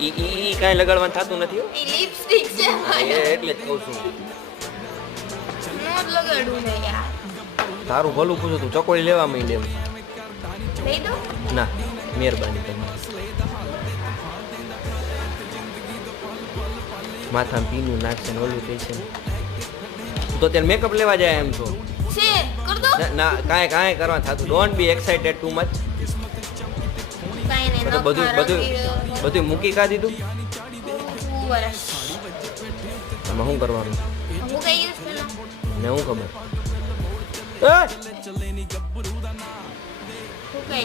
ઈ કાંઈ લગાડવાનું થતું નથી હો. લિપસ્ટિક છે એટલે જ કહું છું નો લગાડું ને યાર તારું ભલું પૂછું તું ચકોળી લેવા માંડી એમ લઈ દો ના મહેરબાની તમે માથામાં પીનું નાખશે ને ઓલું થઈ છે ને તો ત્યારે મેકઅપ લેવા જાય એમ છો છે કર દો ના કાંઈ કરવા થતું don't be excited too much કાઈ નહીં બધું મૂકી કા દીધું વર્ષ આમાં શું કરવાનું હું કઈ યુઝ પેલા ને હું ખબર હું કઈ